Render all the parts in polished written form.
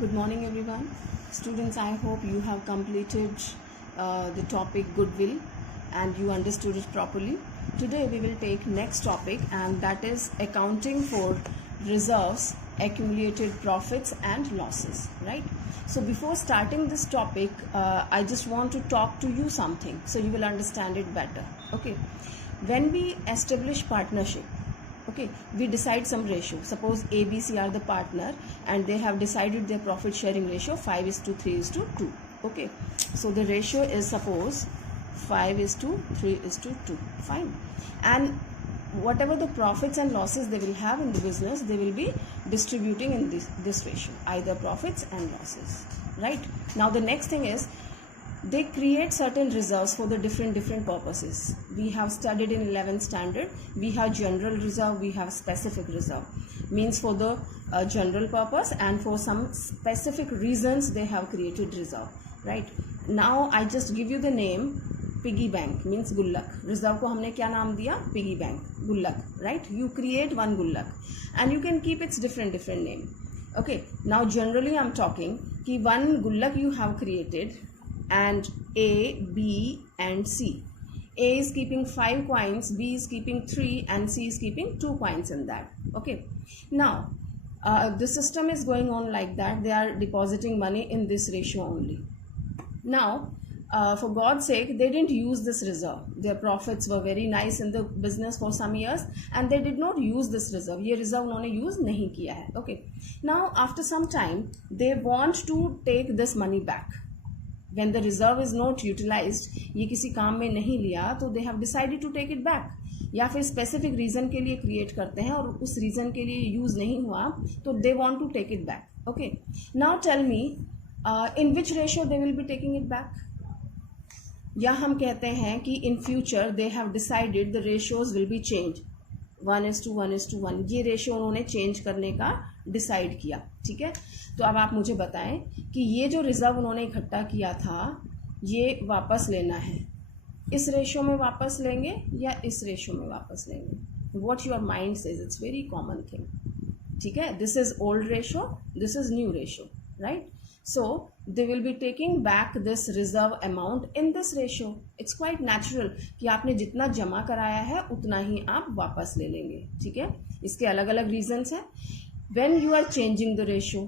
Good morning, everyone. Students, I hope you have completed the topic goodwill and you understood it properly. Today we will take next topic, and that is accounting for reserves, accumulated profits and losses, right? So before starting this topic, I just want to talk to you something so you will understand it better. Okay, when we establish partnership, okay, we decide some ratio. Suppose A, B, C are the partner and they have decided their profit sharing ratio 5:3:2. Okay, so the ratio is suppose 5:3:2. Fine. And whatever the profits and losses they will have in the business, they will be distributing in this ratio, either profits and losses, right? Now the next thing is, they create certain reserves for the different purposes. We have studied in 11th standard, we have general reserve, we have specific reserve. Means for the general purpose, and for some specific reasons they have created reserve, right? Now I just give you the name piggy bank, means गुल्लक. Reserve को हमने क्या नाम दिया? Piggy bank, गुल्लक, right? You create one गुल्लक and you can keep its different name. Okay, now generally I'm talking कि one गुल्लक you have created and A, B and C. A is keeping 5 coins, B is keeping 3 and C is keeping 2 coins in that. Okay, now the system is going on like that. They are depositing money in this ratio only. Now for God's sake, they didn't use this reserve. Their profits were very nice in the business for some years and they did not use this reserve. ये reserve उन्होंने use नहीं किया है. Okay, now after some time they want to take this money back. When the reserve is not utilized, ये किसी काम में नहीं लिया, तो they have decided to take it back. या फिर specific reason के लिए create करते हैं और उस reason के लिए use नहीं हुआ, तो they want to take it back. Okay, now tell me in which ratio they will be taking it back? या हम कहते हैं कि in future they have decided the ratios will be changed, 1:1:1. ये रेशियो उन्होंने चेंज करने का decide किया. ठीक है, तो अब आप मुझे बताएं कि ये जो रिजर्व उन्होंने इकट्ठा किया था ये वापस लेना है, इस रेशियो में वापस लेंगे या इस रेशियो में वापस लेंगे? What your mind says, it's very common thing. ठीक है, this is old ratio, this is new ratio, right? So they will be taking back this reserve amount in this ratio. It's quite natural कि आपने जितना जमा कराया है उतना ही आप वापस ले लेंगे. ठीक है, इसके अलग अलग reasons हैं. When you are changing the ratio,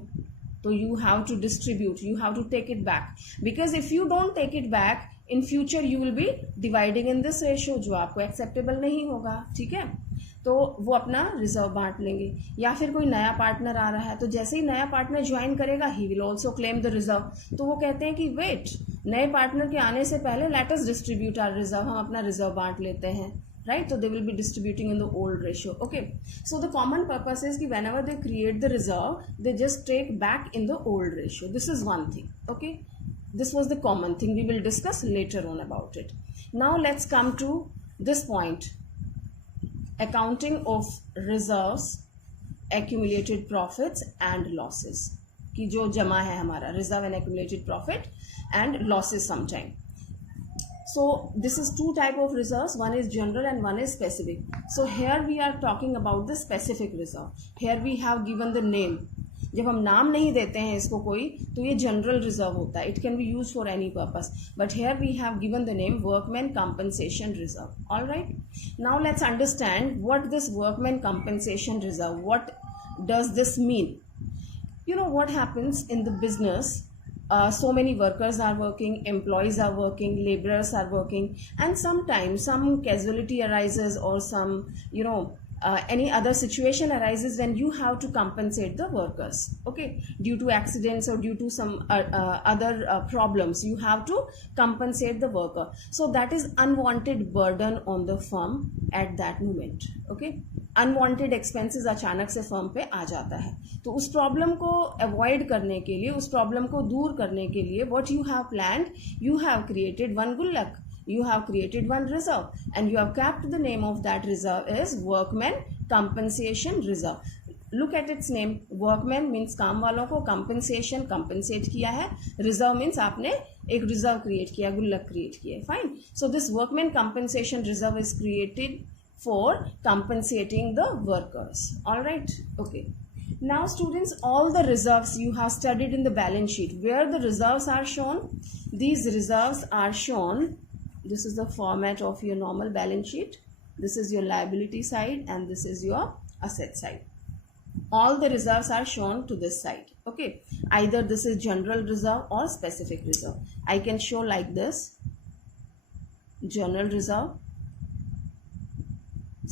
तो you have to distribute, you have to take it back, because if you don't take it back in future you will be dividing in this ratio जो आपको acceptable नहीं होगा. ठीक है, तो वो अपना रिजर्व बांट लेंगे. या फिर कोई नया पार्टनर आ रहा है, तो जैसे ही नया पार्टनर ज्वाइन करेगा he will also claim the reserve. तो वो कहते हैं कि वेट, नए पार्टनर के आने से पहले let us distribute our reserve, हम अपना रिजर्व बांट लेते हैं, right? So they will be distributing in the old ratio. Okay, so the common purpose is कि whenever they create the reserve, they just take back in the old ratio. This is one thing. Okay, this was the common thing. We will discuss later on about it. Now let's come to this point, accounting of reserves, accumulated profits and losses. कि जो जमा है हमारा reserve and accumulated profit and losses sometime. So this is two type of reserves, one is general and one is specific. So here we are talking about the specific reserve. Here we have given the name. जब हम नाम नहीं देते हैं इसको कोई, तो ये जनरल रिजर्व होता है. It can be use for any purpose, but here we have given the name workman compensation reserve. All right, now let's understand what this workman compensation reserve, what does this mean. You know what happens in the business, so many workers are working, employees are working, laborers are working, and sometimes some casualty arises or some any other situation arises when you have to compensate the workers. Okay, due to accidents or due to some other problems, you have to compensate the worker. So that is unwanted burden on the firm at that moment. Okay, unwanted expenses अचानक से firm पे आ जाता है, तो उस problem को avoid करने के लिए, उस प्रॉब्लम को दूर करने के लिए, what you have planned, you have created one गुल्लक, you have created one reserve and you have kept the name of that reserve is workman compensation reserve. Look at its name, workman means काम वालों को, compensation compensate किया है, reserve means आपने एक reserve create किया, गुल्लक create किया. Fine, so this workman compensation reserve is created for compensating the workers. All right, okay. Now students, all the reserves you have studied in the balance sheet, where the reserves are shown, these reserves are shown. This is the format of your normal balance sheet. This is your liability side and this is your asset side. All the reserves are shown to this side. Okay, either this is general reserve or specific reserve. I can show like this: general reserve,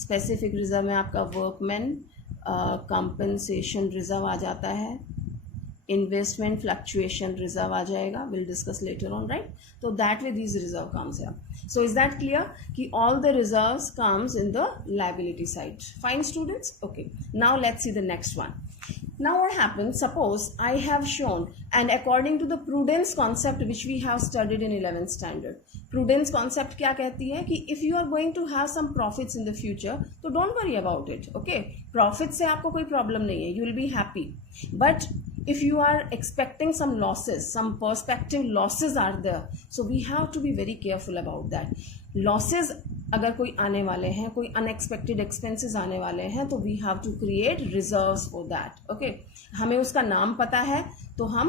specific reserve में आपका workman compensation reserve आ जाता है, investment fluctuation reserve आ जाएगा, will discuss later on, right. तो that way these reserve comes here. So is that clear कि all the reserves comes in the liability side. Fine students. Okay, now let's see the next one. Now what happens, suppose I have shown, and according to the prudence concept which we have studied in 11th standard, prudence concept क्या कहती है कि if you are going to have some profits in the future, तो don't worry about it. Okay, profit से आपको कोई problem नहीं है, you will be happy. But if you are expecting some losses, some prospective losses are there, so we have to be very careful about that. Losses अगर कोई आने वाले हैं, कोई अनएक्सपेक्टेड एक्सपेंसेस आने वाले हैं, तो we have to create reserves for that. Okay, हमें उसका नाम पता है तो हम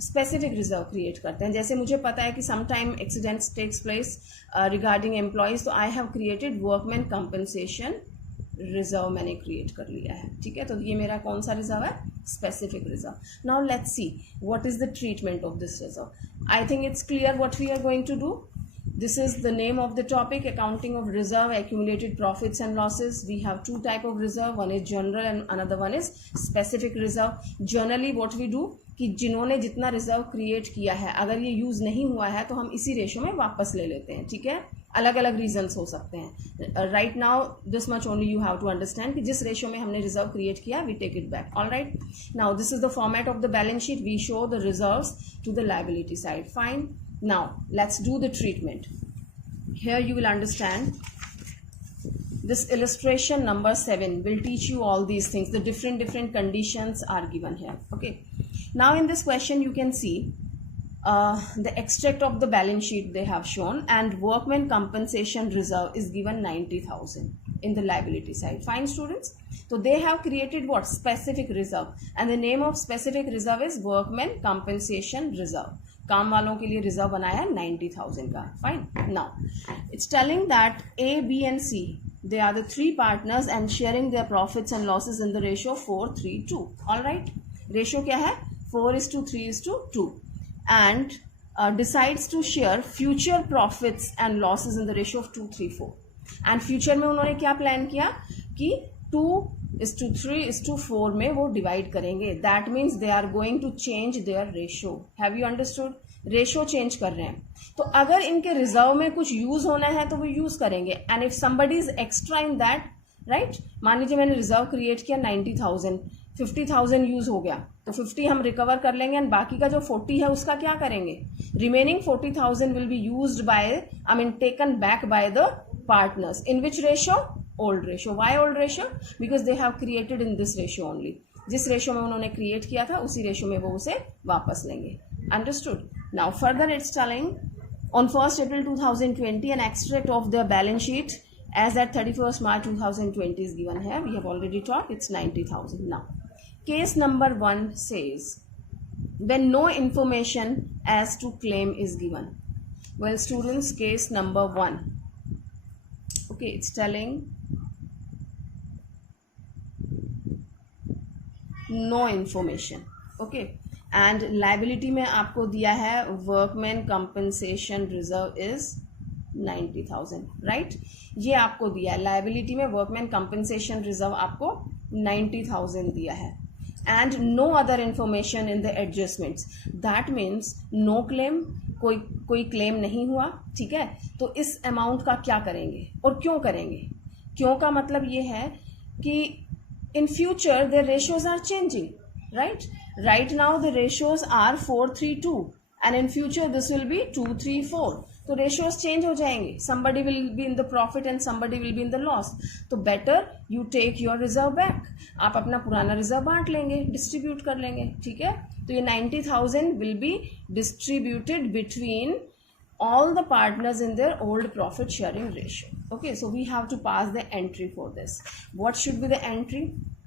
स्पेसिफिक रिजर्व क्रिएट करते हैं. जैसे मुझे पता है कि some time accidents takes place regarding employees, तो I have created workman compensation reserve मैंने क्रिएट कर लिया है. ठीक है, तो ये मेरा कौन सा रिजर्व है? Specific reserve. Now let's see what is the treatment of this reserve. I think it's clear what we are going to do. This is the name of the topic, accounting of reserve, accumulated profits and losses. We have two type of reserve, one is general and another one is specific reserve. Generally what we do कि जिन्होंने जितना reserve create किया है, अगर ये use नहीं हुआ है तो हम इसी रेशो में वापस ले लेते हैं. ठीक है, अलग अलग रीजंस हो सकते हैं. Right now this much only you have to understand कि जिस रेशो में हमने रिजर्व क्रिएट किया, we take it back. All right, now this is the format of the balance sheet. We show the reserves to the liability side. Fine. Now let's do the treatment. Here you will understand. This illustration number 7 will teach you all these things. The different conditions are given here. Okay. Now in this question you can see the extract of the balance sheet they have shown, and workman compensation reserve is given 90,000 in the liability side. Fine students. So they have created what? Specific reserve, and the name of specific reserve is workman compensation reserve. काम वालों के लिए reserve बनाया 90,000 का. Fine. Now it's telling that A, B and C, they are the three partners and sharing their profits and losses in the ratio 4:3:2. All right, ratio क्या है? 4:3:2, and decides to share future profits and losses in the ratio of 2:3:4. and future में उन्होंने क्या plan किया कि 2:3:4 में वो divide करेंगे. That means they are going to change their ratio. Have you understood? Ratio change कर रहे हैं. तो अगर इनके रिजर्व में कुछ यूज होना है तो वो यूज करेंगे. And if somebody is extra in that, right, मान लीजिए मैंने रिजर्व क्रिएट किया 90,000, 50,000 यूज हो गया, तो 50 हम रिकवर कर लेंगे, एंड बाकी का जो 40 है उसका क्या करेंगे? Remaining 40,000 will be used by, I mean taken back by the partners. In which ratio? Old ratio. Why old ratio? Because they have created in this ratio only. जिस रेशियो में उन्होंने क्रिएट किया था उसी रेशियो में वो उसे वापस लेंगे. Understood? Now further it's telling on 1st April 2020 an extract of their balance sheet as at 31st March 2020 is given here. We have already talked, it's 90,000. Now case number 1 says when no information as to claim is given. Well students, case number 1, okay, it's telling no information. Okay, and liability में आपको दिया है workman compensation reserve is 90,000. Right, ये आपको दिया है. Liability में workman compensation reserve आपको 90,000 दिया है. And no other information in the adjustments. That means no claim, कोई क्लेम नहीं हुआ. ठीक है, तो इस अमाउंट का क्या करेंगे और क्यों करेंगे? क्यों का मतलब ये है कि in future the ratios are changing. Right now the ratios are 4:3:2 and in future this will be 2:3:4. तो ratios change हो जाएंगे. Somebody will be in the profit and somebody will be in the loss. तो better you take your reserve back. आप अपना पुराना reserve बांट लेंगे, distribute कर लेंगे. ठीक है, तो ये 90,000 will be distributed between all the partners in their old profit sharing ratio. Okay, so we have to pass the entry for this. What should be the entry?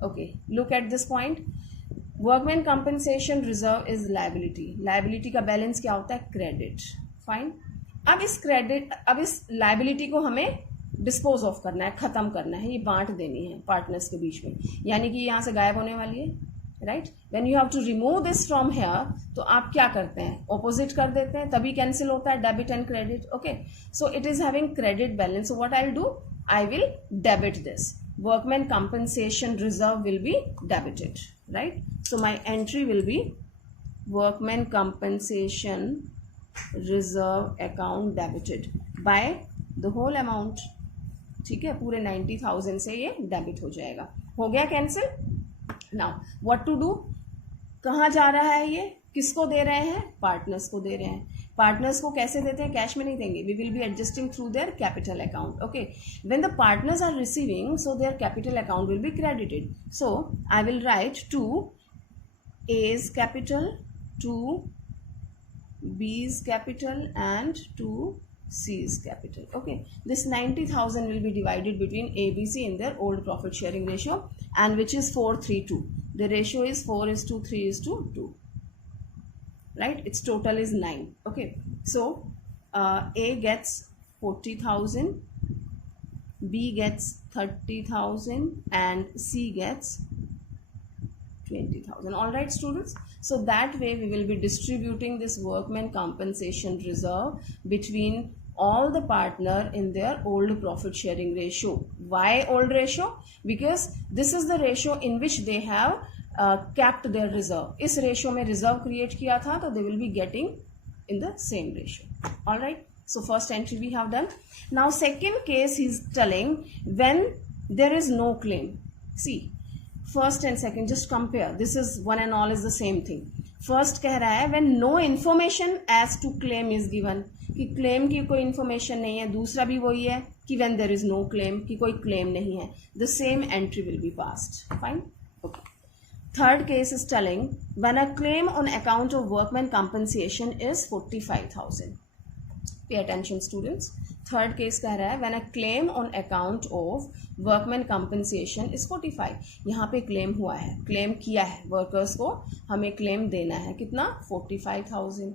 Okay, look at this point. Workman compensation reserve is liability. Liability का balance क्या होता है? Credit. Fine. अब इस liability को हमें dispose of करना है, खत्म करना है, ये बांट देनी है पार्टनर्स के बीच में, यानी कि यहाँ से गायब होने वाली है. Right. When you have to remove this from here, तो आप क्या करते हैं? ऑपोजिट कर देते हैं, तभी कैंसिल होता है debit and credit. Okay. So it is having credit balance. So what I will do? I will debit this. Workman compensation reserve will be debited, right? So my entry will be workman compensation reserve account debited by the whole amount. ठीक है, पूरे 90,000 से ये debit हो जाएगा. हो गया cancel. Now what to do? कहाँ जा रहा है ये? किसको दे रहे हैं? पार्टनर्स को दे रहे हैं. पार्टनर्स को कैसे देते हैं? कैश में नहीं देंगे. We will be adjusting through their capital account. Okay. When the partners are receiving, so their capital account will be credited. So I will write to A's capital, to B's capital, and to C's capital. Okay. This 90,000 will be divided between A, B, C in their old profit sharing ratio, and which is 4:3:2. The ratio is 4:3:2. Right, its total is 9. Okay, so A gets 40,000, B gets 30,000, and C gets 20,000. All right, students. So that way we will be distributing this workman compensation reserve between all the partner in their old profit sharing ratio. Why old ratio? Because this is the ratio in which they have kept their reserve. इस ratio में reserve create किया था, तो they will be getting in the same ratio. All right. So first entry we have done. Now second case he is telling when there is no claim. See, first and second just compare. This is one and all is the same thing. First कह रहा है when no information as to claim is given, कि claim की कोई information नहीं है. दूसरा भी वही है कि when there is no claim, कि कोई क्लेम नहीं है. The same entry will be passed. Fine. Okay. Third case is telling when a claim on account of workman compensation is 45,000. Pay attention, students. Third case कह रहा है when a claim on account of workman compensation is 45. यहाँ पे claim हुआ है, claim किया है, workers को हमें claim देना है. कितना? 45,000.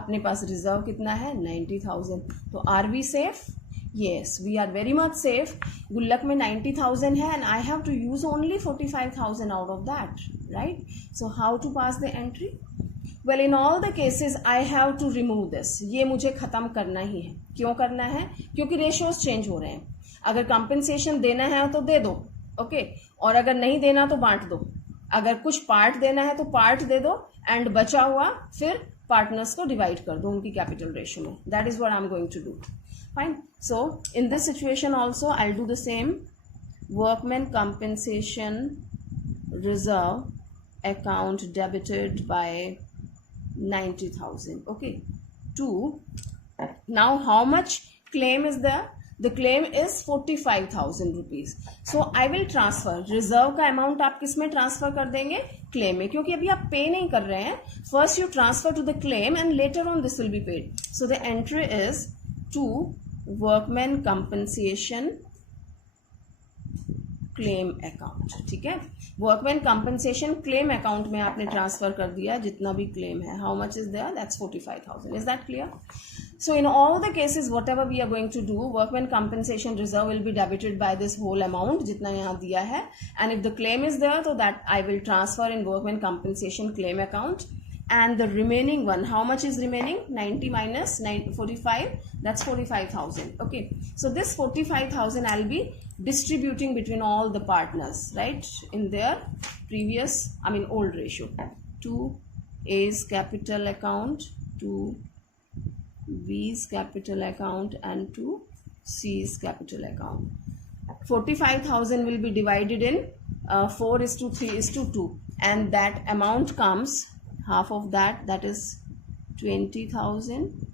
अपने पास reserve कितना है? 90,000. तो are we safe? Yes, we are very much safe. गुल्लक में 90,000 है and I have to use only 45,000 out of that, right? So how to pass the entry? Well, in all the cases I have to remove this. ये मुझे ख़त्म करना ही है. क्यों करना है? क्योंकि रेशियोज चेंज हो रहे हैं. अगर कंपनसेशन देना है तो दे दो, ओके, और अगर नहीं देना तो बांट दो. अगर कुछ पार्ट देना है तो पार्ट दे दो, एंड बचा हुआ फिर पार्टनर्स को डिवाइड कर दो उनकी कैपिटल रेशियो में. That is what I am going to do. Fine. So in this situation also I'll do the same. Workman compensation reserve account debited by 90,000. Okay. 2. Now how much claim is there? The claim is 45,000 rupees. So I will transfer. Reserve का amount आप किस में transfer कर देंगे? Claim में, क्योंकि अभी आप pay नहीं कर रहे हैं. First you transfer to the claim and later on this will be paid. So the entry is to workman compensation claim account. ठीक है. workman compensation claim account में आपने ट्रांसफर कर दिया जितना भी क्लेम है. how much is there? That's 45,000. is that clear? So in all the cases whatever we are going to do, workman compensation reserve will be debited by this whole amount जितना यहाँ दिया है, and if the claim is there so that I will transfer in workman compensation claim account. And the remaining one, how much is remaining? 90 minus 45, that's 45,000. Okay, so this 45,000 I'll be distributing between all the partners, right, in their previous, old ratio. To A's capital account, to B's capital account, and to C's capital account. 45,000 will be divided in 4:3:2, and that amount comes, half of that is 20,000,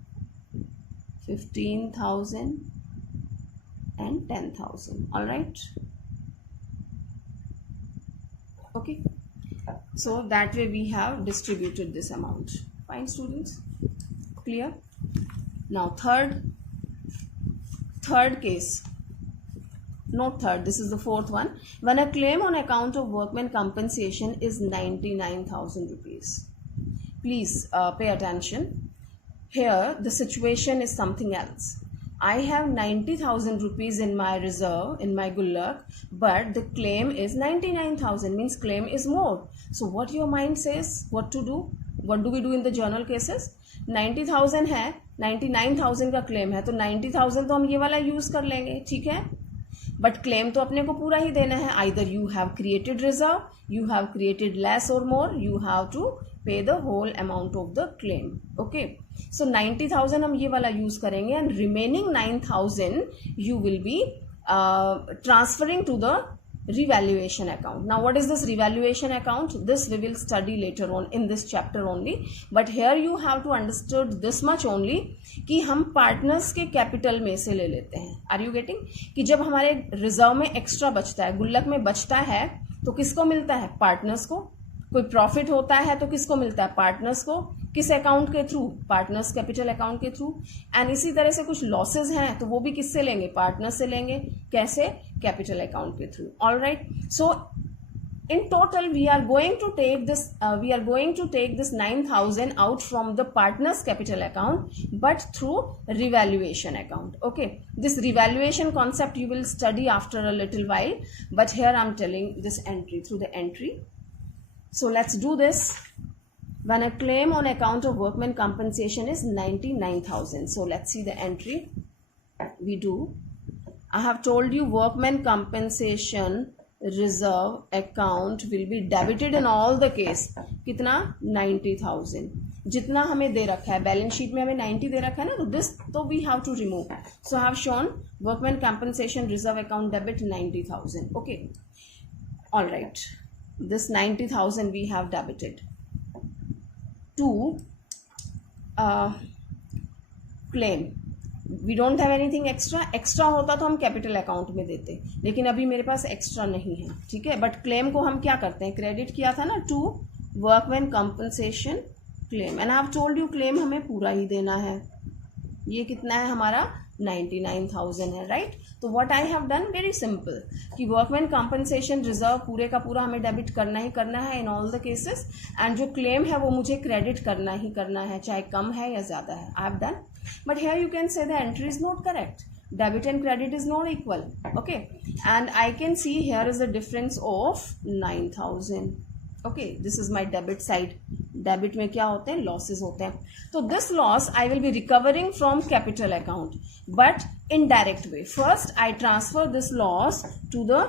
15,000 and 10,000. all right, okay, so that way we have distributed this amount. Fine, students, clear? Now third case. Note third, this is the fourth one. When a claim on account of workman compensation is 99,000 rupees. Please pay attention. Here the situation is something else. I have 90,000 rupees in my reserve, in my gullak, but the claim is 99,000, means claim is more. So what your mind says, what to do? What do we do in the journal cases? 90,000 है, 99,000 का claim है, तो 90,000 तो हम ये वाला use कर लेंगे, ठीक है, बट क्लेम तो अपने को पूरा ही देना है. Either you have created reserve, you have created less और more, you have to pay the whole amount of the claim. Okay, so 90,000 हम ये वाला यूज करेंगे and remaining 9,000 you will be transferring to the revaluation account. Now what is this revaluation account? This we will study later on in this chapter only, but here you have to understood this much only कि हम partners के capital में से ले लेते हैं. Are you getting? कि जब हमारे रिजर्व में एक्स्ट्रा बचता है, गुल्लक में बचता है, तो किसको मिलता है? पार्टनर्स को. कोई प्रॉफिट होता है तो किसको मिलता है? पार्टनर्स को. किस अकाउंट के थ्रू? पार्टनर्स कैपिटल अकाउंट के थ्रू. एंड इसी तरह से कुछ लॉसेज हैं तो वो भी किससे लेंगे? पार्टनर्स से लेंगे. कैसे? कैपिटल अकाउंट के through. All right, so in total we are going to take this 9,000 out from the partners capital account, but through revaluation account. Okay, this revaluation concept you will study after a little while, but here I'm telling this entry through the entry. So let's do this. When a claim on account of workman compensation is 99,000, so let's see the entry we do. I have told you workman compensation reserve account will be debited in all the case. कितना? 90,000. जितना हमें दे रखा है balance sheet में, हमें 90 दे रखा है ना, तो दिस तो we have to remove. So have shown workman compensation reserve account debit 90,000. Okay, all right, this 90,000 we have debited to claim. We don't have anything extra. Extra होता तो हम कैपिटल अकाउंट में देते, लेकिन अभी मेरे पास एक्स्ट्रा नहीं है, ठीक है. बट क्लेम को हम क्या करते हैं? क्रेडिट किया था ना to workman compensation claim, and I have told you claim हमें पूरा ही देना है. ये कितना है हमारा? 99,000 है, राइट. तो what I have done, very simple, कि वर्कमैन कंपनसेशन रिजर्व पूरे का पूरा हमें डेबिट करना ही करना है in all the cases, and जो क्लेम है वो मुझे क्रेडिट करना ही करना है, चाहे कम है या ज़्यादा है. I have done, but here you can say the entry is not correct. Debit and credit is not equal. Okay, and I can see here is a difference of 9,000. Okay, this is my debit side. Debit में क्या होते हैं? Losses होते हैं. तो this loss I will be recovering from capital account, but in direct way. First I transfer this loss to the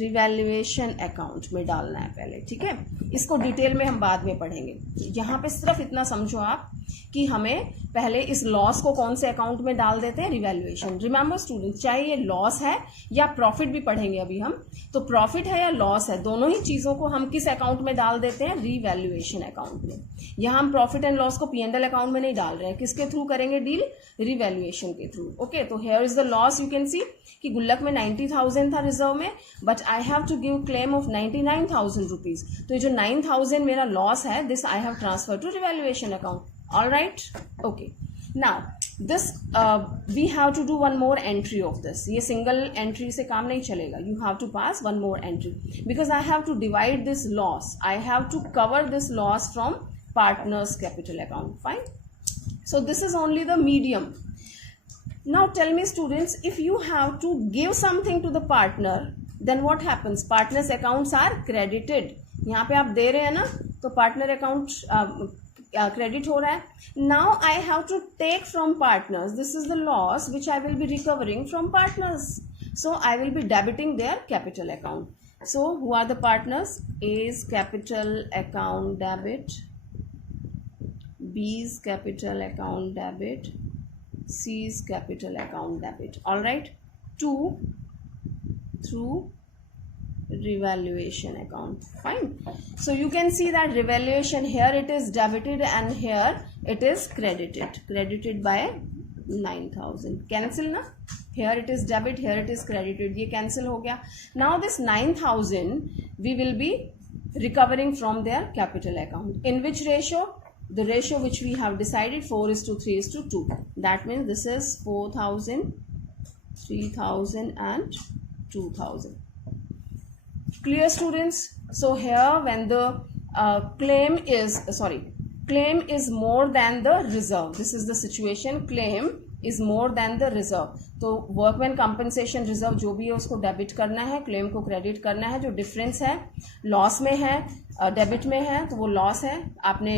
revaluation account में डालना है पहले, ठीक है. इसको डिटेल में हम बाद में पढ़ेंगे. यहाँ पे सिर्फ इतना समझो आप कि हमें पहले इस लॉस को कौन से अकाउंट में डाल देते हैं? रिवैल्यूएशन. रिमेंबर स्टूडेंट्स, चाहे ये लॉस है या प्रॉफिट भी पढ़ेंगे अभी हम, तो प्रॉफिट है या लॉस है, दोनों ही चीज़ों को हम किस अकाउंट में डाल देते हैं? रिवैल्यूएशन अकाउंट में. यहाँ हम प्रॉफिट एंड लॉस को P&L अकाउंट में नहीं डाल रहे हैं. किसके थ्रू करेंगे डील? रिवैल्यूएशन के थ्रू. ओके, तो here is the loss. You can see कि गुल्लक में 90,000 था रिजर्व में, but I have to give claim of 99,000 rupees. तो ये जो 9,000 मेरा लॉस है, this I have transfer to revaluation account. All right, okay. Now this we have to do one more entry of this. ये single entry से काम नहीं चलेगा. You have to pass one more entry because I have to divide this loss. I have to cover this loss from partners capital account. Fine. So this is only the medium. Now tell me students, if you have to give something to the partner, then what happens? Partners accounts are credited. यहाँ पे आप दे रहे हैं ना, तो partner account credit हो रहा है. Now I have to take from partners. This is the loss which I will be recovering from partners. So I will be debiting their capital account. So who are the partners? A's capital account debit, B's capital account debit, C's capital account debit. All right, through revaluation account. Fine. So you can see that revaluation, here it is debited and here it is credited by 9,000. Cancel na? Here it is debit, here it is credited. ये cancel हो गया. Now this 9,000 we will be recovering from their capital account. In which ratio? The ratio which we have decided, 4:3:2. That means this is 4,000 3,000 and 2,000. Clear, students? So here when the claim is more than the reserve, this is the situation, claim is more than the reserve, तो workman compensation reserve जो भी है उसको debit करना है, claim को credit करना है. जो डिफरेंस है लॉस में है, डेबिट में है, तो वो लॉस है, आपने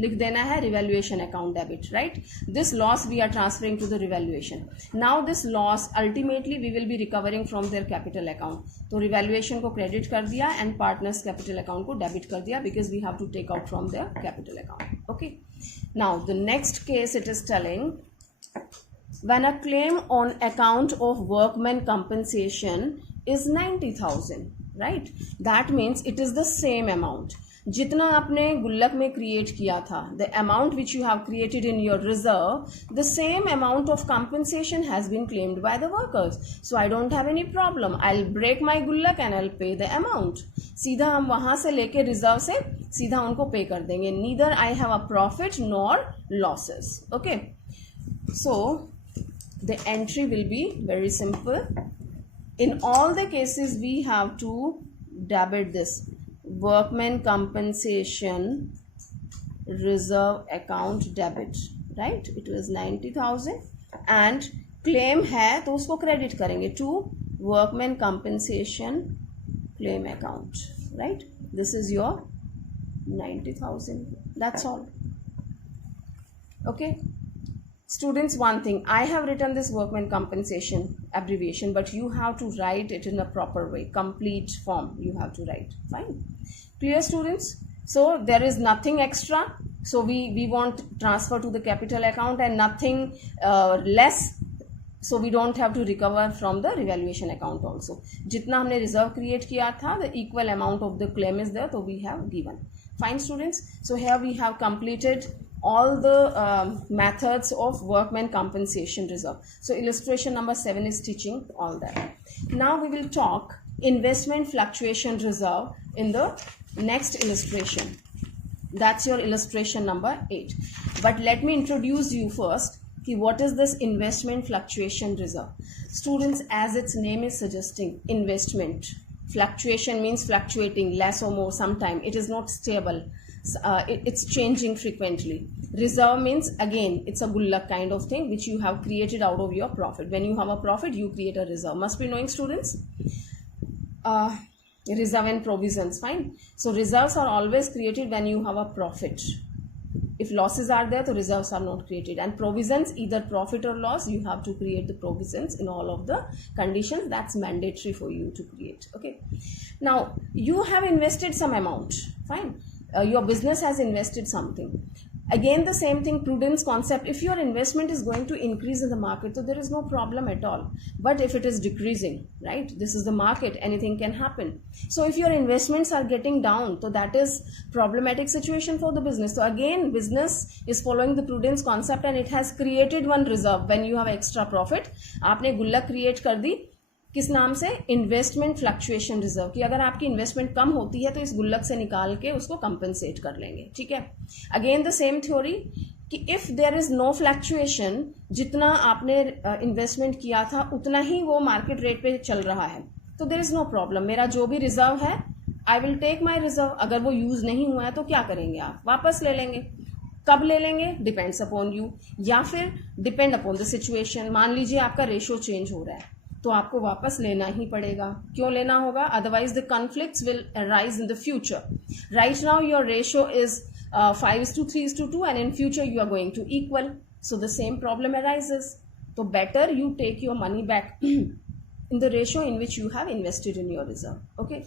लिख देना है revaluation account debit, right. This loss we are transferring to the revaluation. Now this loss ultimately we will be recovering from their capital account. तो रिवैल्यूएशन को क्रेडिट कर दिया एंड पार्टनर्स कैपिटल अकाउंट को डेबिट कर दिया because we have to take out from their capital account. Okay, now the next case it is telling when a claim on account of workman compensation is 90,000, right? That means it is the same amount. जितना आपने गुल्लक में create किया था, the amount which you have created in your reserve, the same amount of compensation has been claimed by the workers. So I don't have any problem. I'll break my गुल्लक and I'll pay the amount. सीधा हम वहां से लेके reserve से सीधा उनको पे कर देंगे. Neither I have a profit nor losses. Okay, so the entry will be very simple. In all the cases we have to debit this workman compensation reserve account debit, right? It was 90,000 and claim है तो उसको credit करेंगे to workman compensation claim account, right? This is your 90,000. That's all. Okay, students, one thing, I have written this workman compensation abbreviation, but you have to write it in a proper way, complete form you have to write. Fine, clear, students? So there is nothing extra, so we won't transfer to the capital account and nothing less, so we don't have to recover from the revaluation account also. जितना हमने reserve create किया था, the equal amount of the claim is there, so we have given. Fine, students? So here we have completed all the methods of workman compensation reserve. So illustration number 7 is teaching all that. Now we will talk investment fluctuation reserve in the next illustration. That's your illustration number 8. But let me introduce you first कि what is this investment fluctuation reserve. Students, as its name is suggesting, investment fluctuation means fluctuating, less or more, sometime it is not stable. It's changing frequently. Reserve means, again, it's a gullak kind of thing which you have created out of your profit. When you have a profit, you create a reserve. Must be knowing, students. Reserve and provisions. Fine. So reserves are always created when you have a profit. If losses are there, the reserves are not created. And provisions, either profit or loss, you have to create the provisions in all of the conditions. That's mandatory for you to create. Okay. Now you have invested some amount. Fine. Your business has invested something. Again, the same thing, prudence concept. If your investment is going to increase in the market, so there is no problem at all. But if it is decreasing, right, this is the market, anything can happen. So if your investments are getting down, so that is problematic situation for the business. So again, business is following the prudence concept and it has created one reserve. When you have extra profit, आपने गुल्लक create कर दी, किस नाम से? Investment fluctuation reserve. कि अगर आपकी investment कम होती है तो इस गुल्लक से निकाल के उसको कंपनसेट कर लेंगे. ठीक है. अगेन द सेम थ्योरी कि if there is no fluctuation, जितना आपने इन्वेस्टमेंट किया था उतना ही वो मार्केट रेट पे चल रहा है, तो देयर इज नो प्रॉब्लम. मेरा जो भी रिजर्व है, I will take my reserve. अगर वो यूज नहीं हुआ है तो क्या करेंगे आप? वापस ले लेंगे. कब ले लेंगे? डिपेंड्स अपॉन यू, या फिर डिपेंड अपॉन द सिचुएशन. मान लीजिए आपका रेशो चेंज हो रहा है तो आपको वापस लेना ही पड़ेगा. क्यों लेना होगा? Otherwise the conflicts will arise in the future. Right now your ratio is 5:3:2 and in future you are going to equal, so the same problem arises. So better you take your money back in the ratio in which you have invested in your reserve. Okay,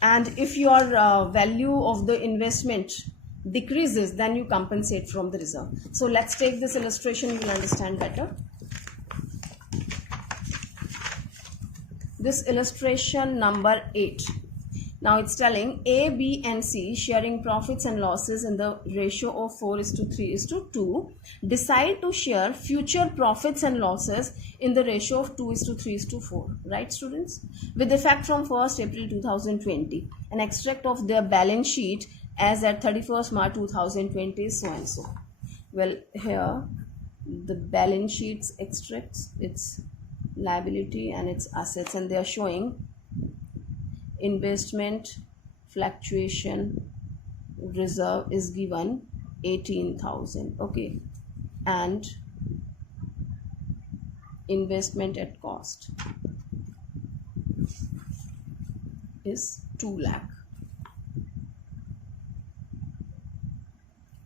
and if your value of the investment decreases, then you compensate from the reserve. So let's take this illustration, you will understand better. This illustration number 8. Now it's telling A, B and C sharing profits and losses in the ratio of 4:3:2 decide to share future profits and losses in the ratio of 2:3:4. Right, students? With effect from 1st April 2020. An extract of their balance sheet as at 31st March 2020 is so and so. Well, here the balance sheets extracts its liability and its assets, and they are showing investment fluctuation reserve is given 18,000. Okay, and investment at cost is 2 lakh.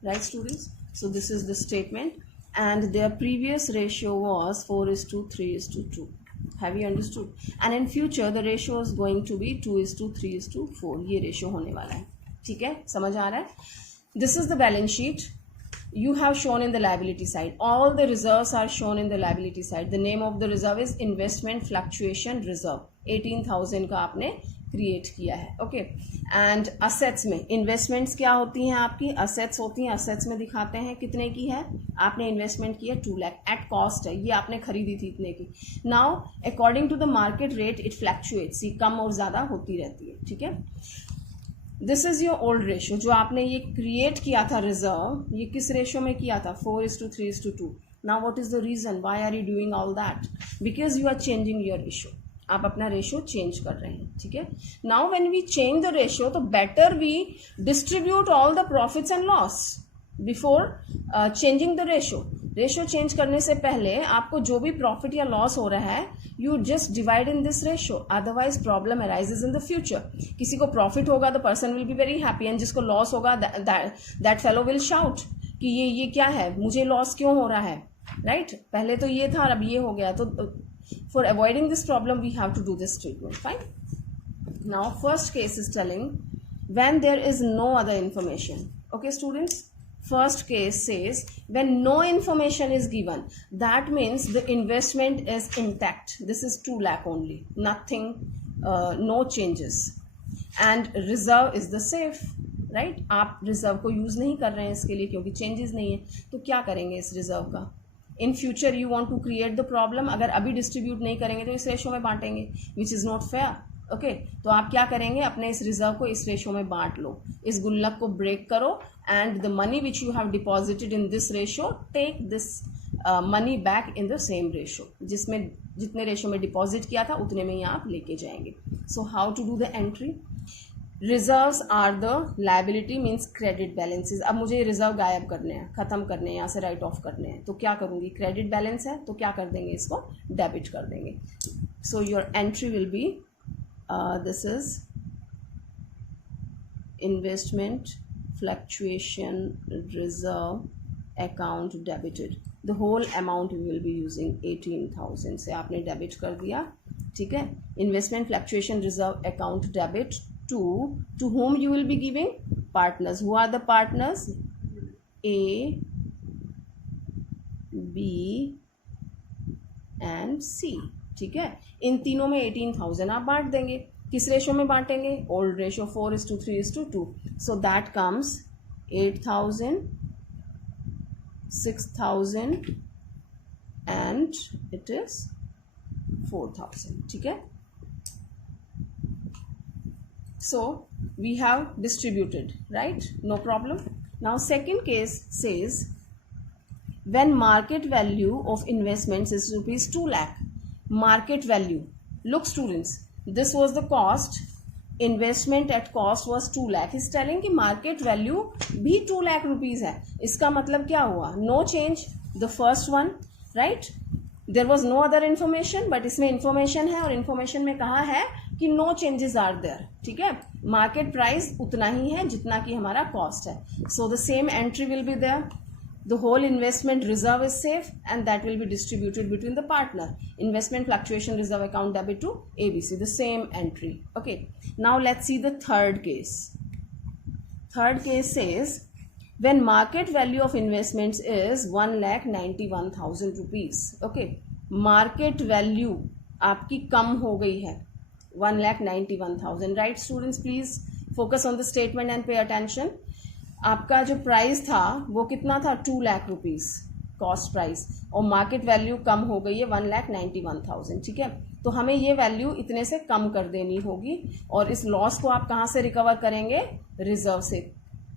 Right, students? So this is the statement, and their previous ratio was 4:3:2. Have you understood? And in future the ratio is going to be 2:3:4. ये ratio होने वाला है. ठीक है, समझ आ रहा है? This is the balance sheet. You have shown in the liability side. All the reserves are shown in the liability side. The name of the reserve is investment fluctuation reserve. 18,000 का आपने क्रिएट किया है. Okay, and assets में investments क्या होती हैं आपकी? Assets होती हैं. असेट्स में दिखाते हैं कितने की है. आपने इन्वेस्टमेंट की है 2 लाख एट कॉस्ट है. ये आपने खरीदी थी इतने की. Now according to the market rate it fluctuates. ये कम और ज्यादा होती रहती है. ठीक है, this is your old ratio. जो आपने ये क्रिएट किया था रिजर्व, ये किस रेशियो में किया था? 4:3:2. Now what is the reason? Why are you doing all that? Because you are changing your ratio. आप अपना रेशियो चेंज कर रहे हैं. ठीक है, now when we change the ratio तो better we distribute all the profits and loss before changing the ratio. Ratio change करने से पहले आपको जो भी प्रॉफिट या लॉस हो रहा है you just divide in this ratio, otherwise problem arises in the future. किसी को प्रॉफिट होगा the person will be very happy, and जिसको लॉस होगा दैट फेलो विल शाउट कि ये क्या है, मुझे लॉस क्यों हो रहा है. राइट, पहले तो ये था, अब ये हो गया. तो for avoiding this problem we have to do this treatment. Fine. Now first case is telling when there is no other information. Okay students, first case says when no information is given, that means the investment is intact. This is 2 lakh only, nothing, no changes, and reserve is the safe. Right, आप reserve को use नहीं कर रहे हैं इसके लिए क्योंकि changes नहीं है. तो क्या करेंगे इस रिजर्व का? In future you want to create the problem. अगर अभी डिस्ट्रीब्यूट नहीं करेंगे तो इस रेशियो में बांटेंगे, which is not fair. Okay, तो आप क्या करेंगे? अपने इस रिजर्व को इस रेशियो में बांट लो, इस गुल्लक को ब्रेक करो, and the money which you have deposited in this ratio take this money back in the same ratio. जिसमें जितने रेशियो में डिपॉजिट किया था उतने में ही आप लेके जाएंगे. So how to do the entry? Reserves are the liability means credit balances. अब मुझे रिजर्व गायब करने हैं, खत्म करने हैं, यहाँ से राइट ऑफ करने हैं. तो क्या करूँगी? क्रेडिट बैलेंस है तो क्या कर देंगे? इसको डेबिट कर देंगे. So your entry will be this is investment fluctuation reserve account debited. The whole amount we will be using 18,000 से आपने डेबिट कर दिया. ठीक है, investment fluctuation reserve account debit to whom you will be giving? Partners. Who are the partners? A, B and C. ठीक है, इन तीनों में 18,000 आप बांट देंगे. किस रेशियो में बांटेंगे? Old ratio 4:3:2. So that comes 8,000, 6,000 and it is 4,000. ठीक है, so we have distributed, right? No problem. Now second case says when market value of investments is rupees 2 lakh. Market value, look students, this was the cost. Investment at cost was 2 lakh. is telling कि market value भी 2 lakh rupees है. इसका मतलब क्या हुआ? No change, the first one, right? There was no other information, but इसमें information है और information में कहा है कि नो चेंजेस आर देयर. ठीक है, मार्केट प्राइस उतना ही है जितना कि हमारा कॉस्ट है. So the same entry will be there. The whole investment reserve is safe and that will be distributed between the partner. Investment fluctuation reserve account debit to ABC. The same entry. Okay, now let's see the third case. Third case says when market value of investments is 1,91,000 rupees. Okay, market value आपकी कम हो गई है 1,91,000. Right students, please focus on the statement and pay attention. आपका जो price था वो कितना था? 2 लाख रुपीज कॉस्ट प्राइस, और मार्केट वैल्यू कम हो गई है 1,91,000. ठीक है, तो हमें ये वैल्यू इतने से कम कर देनी होगी, और इस लॉस को आप कहाँ से रिकवर करेंगे? रिजर्व से.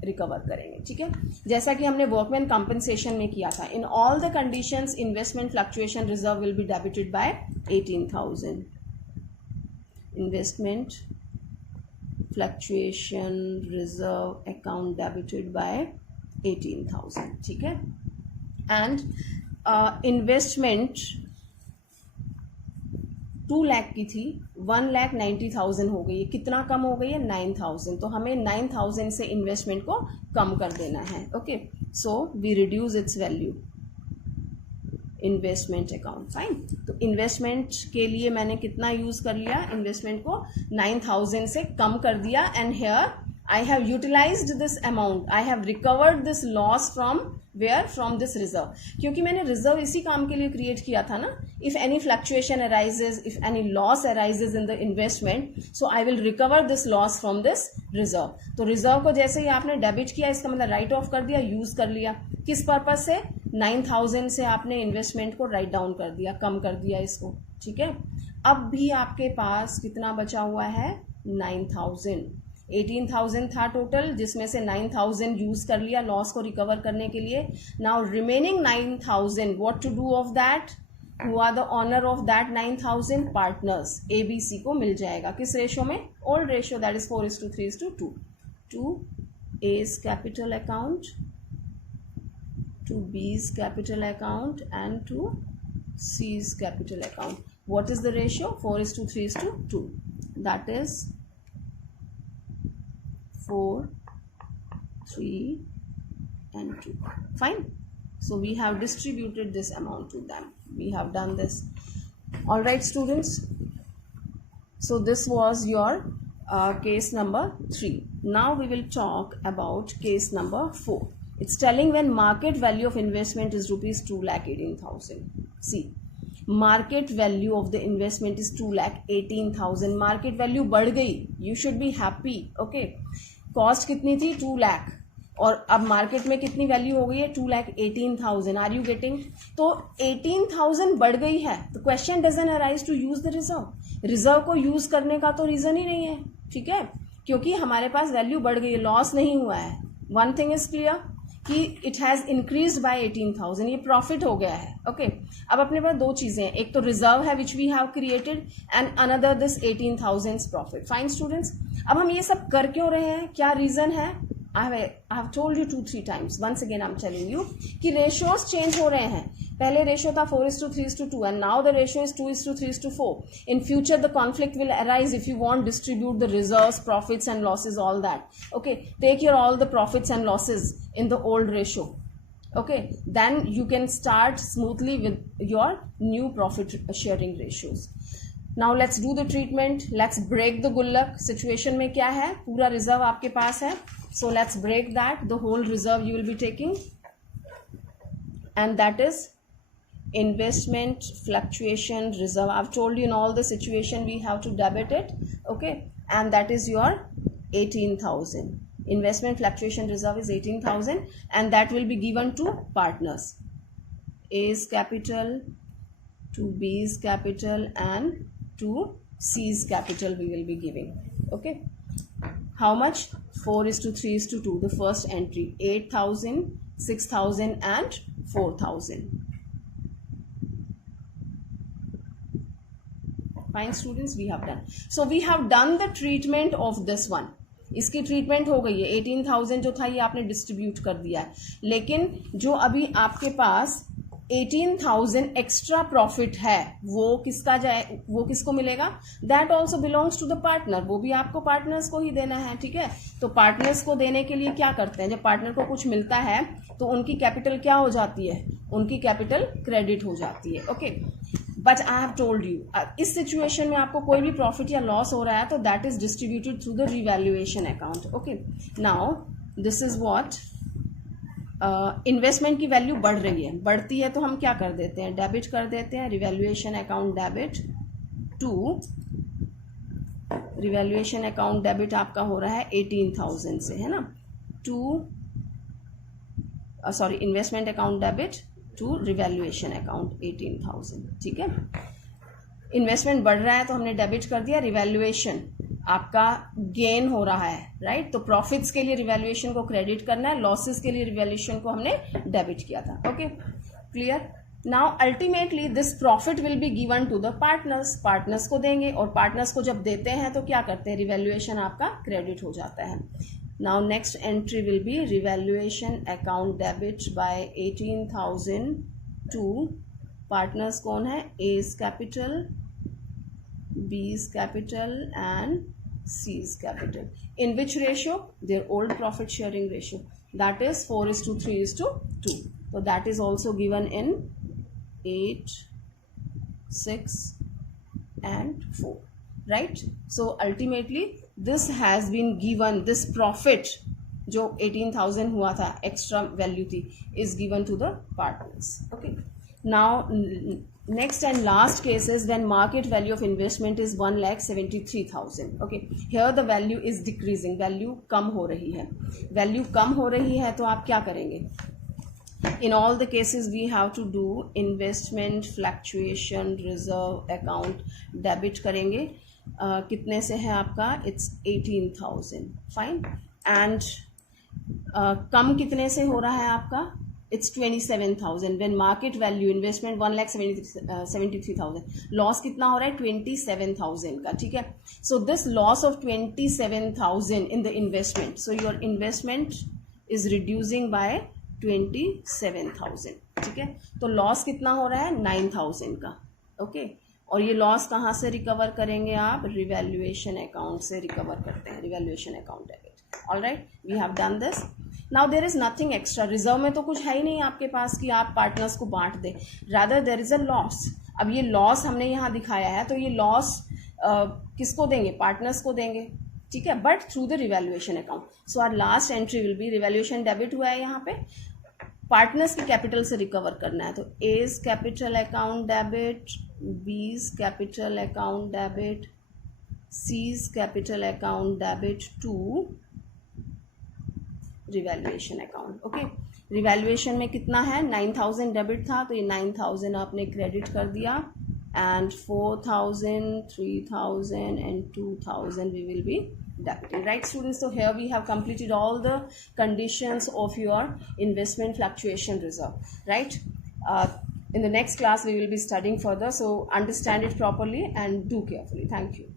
रिकवर करेंगे, ठीक है। जैसा कि हमने वर्कमैन कंपनसेशन में किया था, in all the conditions investment fluctuation reserve will be debited bye 18,000. Investment fluctuation reserve account debited bye 18,000, ठीक है। एंड इन्वेस्टमेंट 2 लाख की थी, 1,90,000 हो गई है। कितना कम हो गई है? 9,000. तो हमें 9,000 से इन्वेस्टमेंट को कम कर देना है, okay. So we reduce its value, investment account, fine. तो इन्वेस्टमेंट के लिए मैंने कितना यूज कर लिया? इन्वेस्टमेंट को 9,000 से कम कर दिया, and here I have utilized this amount, I have recovered this loss from where? From this reserve. क्योंकि मैंने रिजर्व इसी काम के लिए क्रिएट किया था ना. If any fluctuation arises, if any loss arises in the investment, so I will recover this loss from this reserve. तो रिजर्व को जैसे ही आपने डेबिट किया, इसका मतलब राइट ऑफ कर दिया, यूज कर लिया. किस पर्पज से? 9,000 से आपने इन्वेस्टमेंट को राइट डाउन कर दिया, कम कर दिया इसको, ठीक है. अब भी आपके पास कितना बचा हुआ है? 9,000. 18,000 था टोटल, जिसमें से 9,000 यूज कर लिया लॉस को रिकवर करने के लिए. Now remaining 9,000, what to do of that? Who are the owner of that 9,000? Partners. ABC को मिल जाएगा किस रेशो में? Old ratio, that is 4:3:2. To A's capital account, to B's capital account and to C's capital account. What is the ratio? 4:3:2. That is 4, 3 and 2. Fine. So we have distributed this amount to them. We have done this. All right, students. So this was your case number 3. Now we will talk about case number 4. It's telling when market value of investment is rupees 2,18,000. See, market value of the investment is 2,18,000. market value बढ़ गई. You should be happy. Okay. Cost कितनी थी? 2 लाख, और अब market में कितनी value हो गई है? 2,18,000. Are you getting? तो 18,000 बढ़ गई है. तो question doesn't arise to use the reserve. Reserve को यूज करने का तो रीजन ही नहीं है, ठीक है, क्योंकि हमारे पास वैल्यू बढ़ गई है, लॉस नहीं हुआ है. वन थिंग इज क्लियर कि इट हैज इंक्रीज बाय 18,000, ये प्रॉफिट हो गया है. ओके. अब अपने पास दो चीजें हैं, एक तो रिजर्व है which we have created, and another this 18,000 profit. Fine students. अब हम ये सब कर क्यों रहे हैं? क्या रीजन है? I have told you 2-3 times. Once again I'm telling you कि ratios change हो रहे हैं. पहले रेशियो था 4:3:2 and now the ratio is 2:3:4. In future the conflict will arise if you want distribute the reserves, profits and losses, all that. Okay, take your all the profits and losses in the old ratio. Okay, then you can start smoothly with your new profit sharing ratios. Now let's do the treatment. Let's break the गुल्लक. Situation में क्या है? पूरा reserve आपके पास है. So let's break that. The whole reserve you will be taking, and that is investment fluctuation reserve. I've told you in all the situation we have to debit it. Okay, and that is your 18,000. Investment fluctuation reserve is 18,000, and that will be given to partners. A's capital, to B's capital, and to C's capital we will be giving. Okay. How much? 4:3:2. The first entry 8,000, 6,000 and 4,000. Fine students, we have done. So we have done the treatment of this one. इसकी treatment हो गई है. 18,000 जो था ये आपने distribute कर दिया है, लेकिन जो अभी आपके पास 18,000 एक्स्ट्रा प्रॉफिट है वो किसका जाए? वो किसको मिलेगा? That also belongs to the partner. वो भी आपको पार्टनर्स को ही देना है, ठीक है. तो पार्टनर्स को देने के लिए क्या करते हैं? जब पार्टनर को कुछ मिलता है तो उनकी कैपिटल क्या हो जाती है? उनकी कैपिटल क्रेडिट हो जाती है. Okay, but I have told you, इस सिचुएशन में आपको कोई भी प्रॉफिट या लॉस हो रहा है तो that is distributed through the revaluation account. Okay, now this is what investment की वैल्यू बढ़ रही है. बढ़ती है तो हम क्या कर देते हैं? डेबिट कर देते हैं. Revaluation account debit to revaluation account debit आपका हो रहा है 18,000 से, है ना, to sorry investment account debit to revaluation account 18,000. ठीक है. इन्वेस्टमेंट बढ़ रहा है तो हमने डेबिट कर दिया. रिवैल्यूएशन आपका गेन हो रहा है, राइट? तो प्रॉफिट्स के लिए रिवैल्यूएशन को क्रेडिट करना है, लॉसेस के लिए रिवैल्यूएशन को हमने डेबिट किया था. Okay, clear? Now ultimately this profit will be given to the partners, partners को देंगे, और पार्टनर्स को जब देते हैं तो क्या करते हैं, रिवैल्यूएशन आपका क्रेडिट हो जाता है. Now next entry will be revaluation account debit by 18,000 to partners. कौन है? A's capital, B's capital and C's capital. In which ratio? Their old profit sharing ratio, that is 4:3:2. So that is also given in 8, 6 and 4, right? So ultimately this has been given, this profit जो 18,000 हुआ था, extra value थी, is given to the partners. Okay, now next and last case is when market value of investment is 1,73,000. Okay, here the value is decreasing, value कम हो रही है, value कम हो रही है, तो आप क्या करेंगे? In all the cases we have to do investment fluctuation reserve account debit करेंगे. कितने से है आपका? It's 18,000. Fine. And कम कितने से हो रहा है आपका? It's 27,000. When market value investment 1,73,000. Loss कितना हो रहा है? 27,000 का. ठीक है. So this loss of 27,000 in the investment. So your investment is reducing by 27,000. ठीक है. तो लॉस कितना हो रहा है? 9,000 का. ओके, और ये लॉस कहाँ से रिकवर करेंगे आप? रिवैल्यूएशन अकाउंट से रिकवर करते हैं, revaluation account debit. Alright, we have done this. Now there is nothing extra. Reserve में तो कुछ है ही नहीं आपके पास कि आप पार्टनर्स को बांट दें. Rather there is a loss. अब ये लॉस हमने यहाँ दिखाया है, तो ये लॉस किसको देंगे? पार्टनर्स को देंगे. ठीक है, but through the revaluation account. So our last entry will be revaluation debit हुआ है यहाँ पे, पार्टनर्स की कैपिटल से रिकवर करना है. तो A's capital account debit, B's capital account debit, C's capital account debit to revaluation account. Okay, revaluation में कितना है? 9,000 डेबिट था, तो ये 9,000 आपने क्रेडिट कर दिया, and 4,000, 3,000 and 2,000 we will be debiting. Right, students? So here we have completed all the conditions of your investment fluctuation reserve. Right? In the next class we will be studying further. So understand it properly and do carefully. Thank you.